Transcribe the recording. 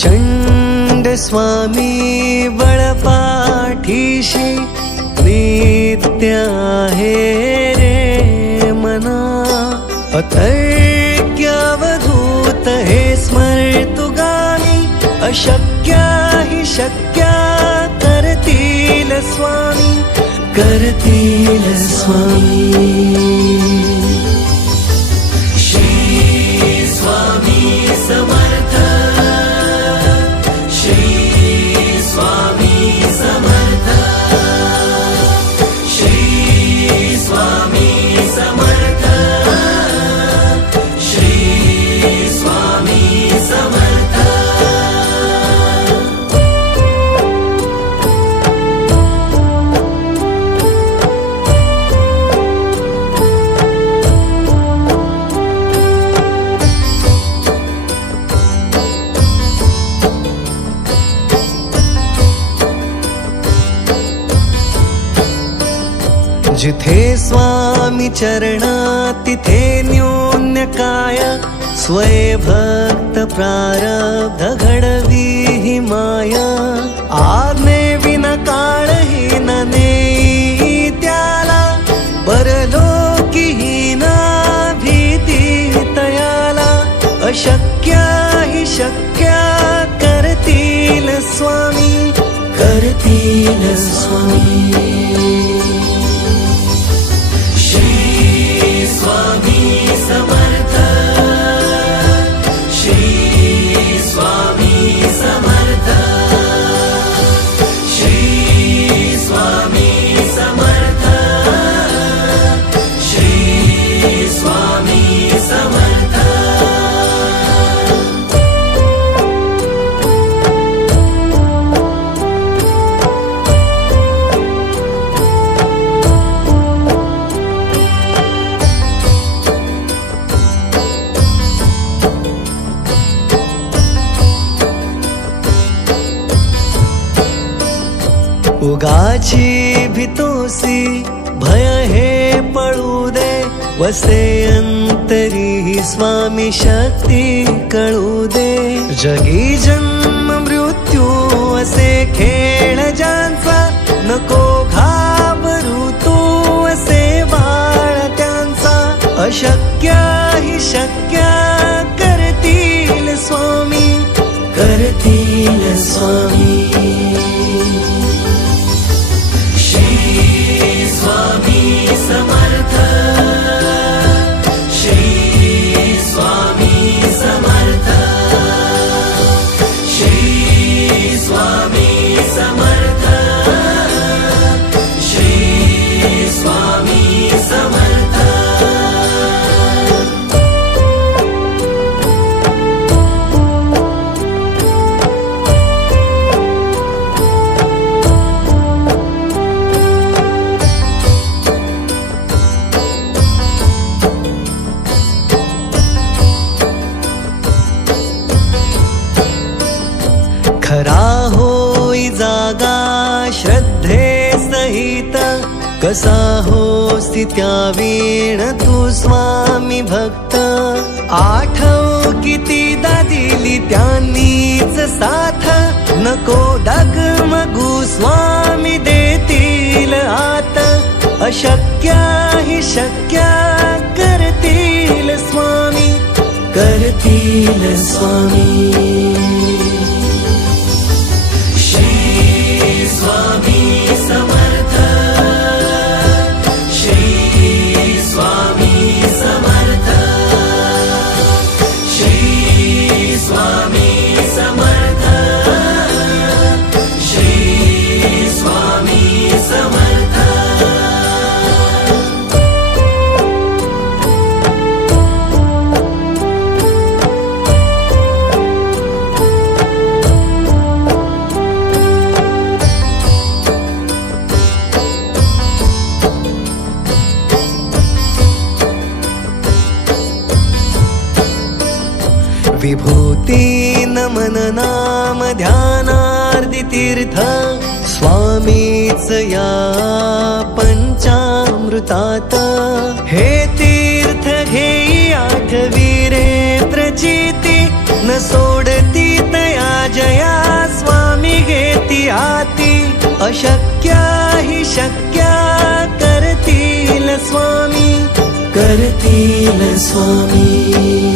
प्रचंड स्वामी बळपाठीशी नित्य आहे रे मना. अतर्क्यावधूत हे स्मर्तुगामी अशक्या हि शक्या करतील स्वामी, करतील स्वामी. श्री स्वामी समर्थ, श्री स्वामी समर्थ, श्री स्वामी समर्थ, श्री स्वामी समर्थ. जिथे स्वामी चरणा तिथे न्यून्य काय, स्वय भक्त प्रारब्ध घडवी हि माया. आज्ञे विना काळहीन नेई त्याला, परलोकीहीना भीती तयाला. अशक्या हि शक्या करतील स्वामी, करतील स्वामी. स्वामी समर्थ, श्री स्वामी समर्थ, श्री स्वामी समर्थ, श्री स्वामी समर्थ. उगाची भीतोसी भय हे पळू दे, वसे अंतरी स्वामी शक्ती कळू दे. जगी जन्म मृत्यू असे खेळ ज्यांचा, नको घाबरू तू असे बाळ त्यांचा. अशक्या हि शक्या करतील स्वामी, करतील स्वामी. स्वामी समर्थ, श्री स्वामी समर्थ, श्री स्वामी समर्थ, श्री स्वामी समर्थ. खरा होई जागा श्रद्धे सहित, कसा होस्ती त्या वीण तू स्वामी भक्त. आठव कितीदा दिली त्यांनीच साथ, नको डगमगू स्वामी देतील आत. अशक्या हि शक्या करतील स्वामी, करतील स्वामी. स्वामी समर्थ, श्री स्वामी समर्थ, श्री स्वामी समर्थ, श्री स्वामी समर्थ. विभूती नमन नाम ध्यानार्दी तीर्थ, स्वामीच या पंचामृतात. हे तीर्थ घेई आठवी रे प्रचिती, न सोडती तया त्याती अशक्या हि शक्या करतील स्वामी, करतील स्वामी.